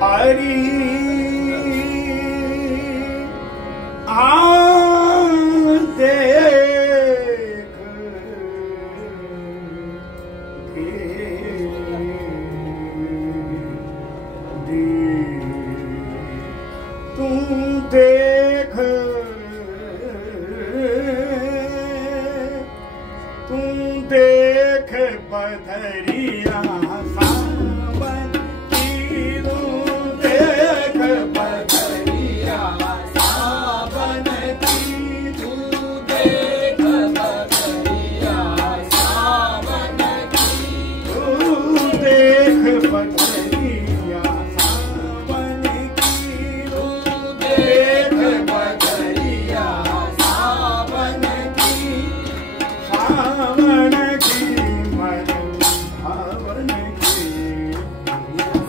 हरि देख तू देख पथरिया सावन की तू देख पथरिया सावन की तू देख पथरिया सावन की तू देख पथरिया सावन की तू देख पथरिया सावन की सावन की मन भावन की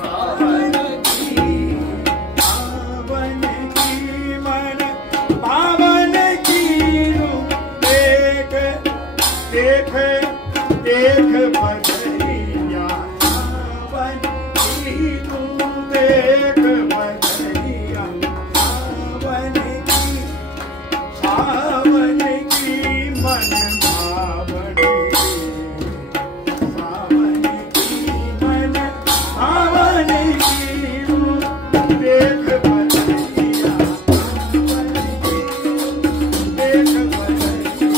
सावन की सावन की मन भावन की देख देख देख पथरिया सावन की तू देख पथरिया सावन की सावन की मन भावन की सावन की मन भावन की देख पथरिया सावन की देख पथरिया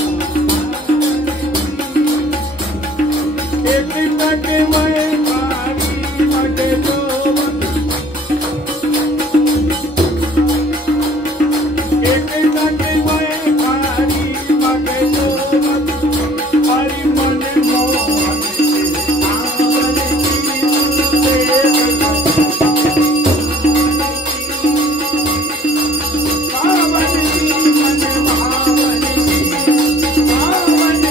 एक तक मैं पारी मट दो एक तक मैं पारी मट दो हरि मन मोहन सावन की देख सावन की मन भावन की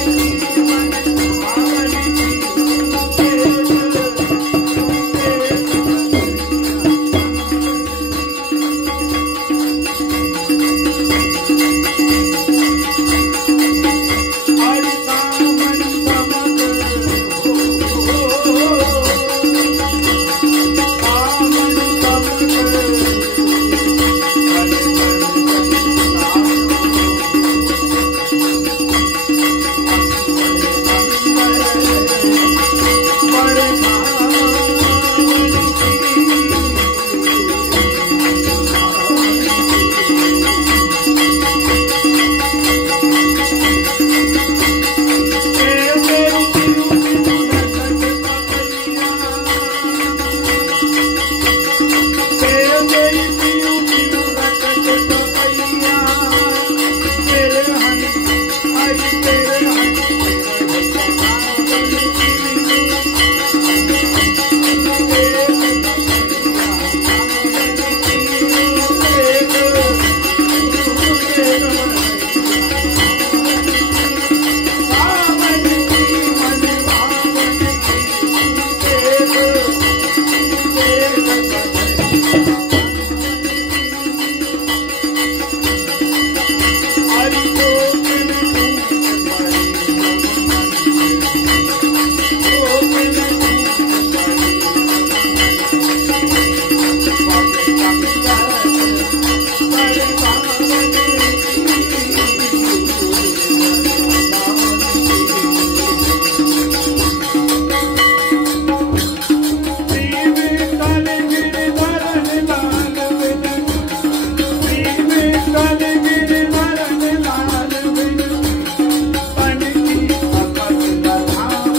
सावन की मन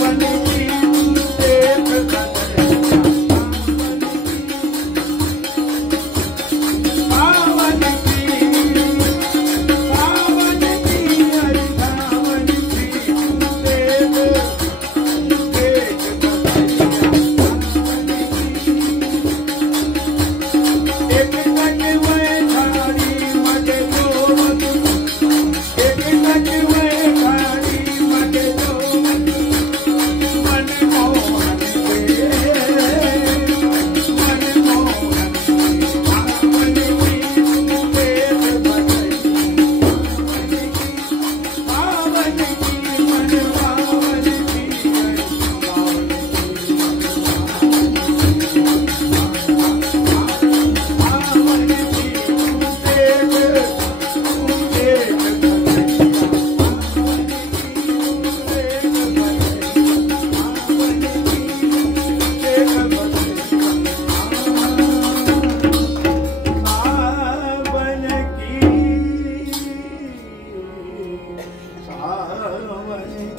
भावन की हरि सावन समक सावन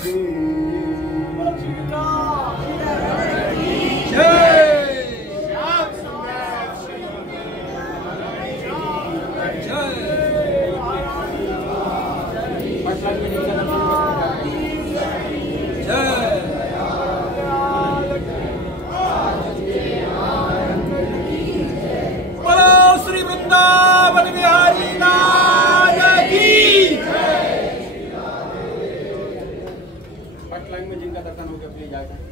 की श्री वृंदावन बिहारी लाल की। पाटलाइन में जिनका दर्शन हो गया प्लीज आए।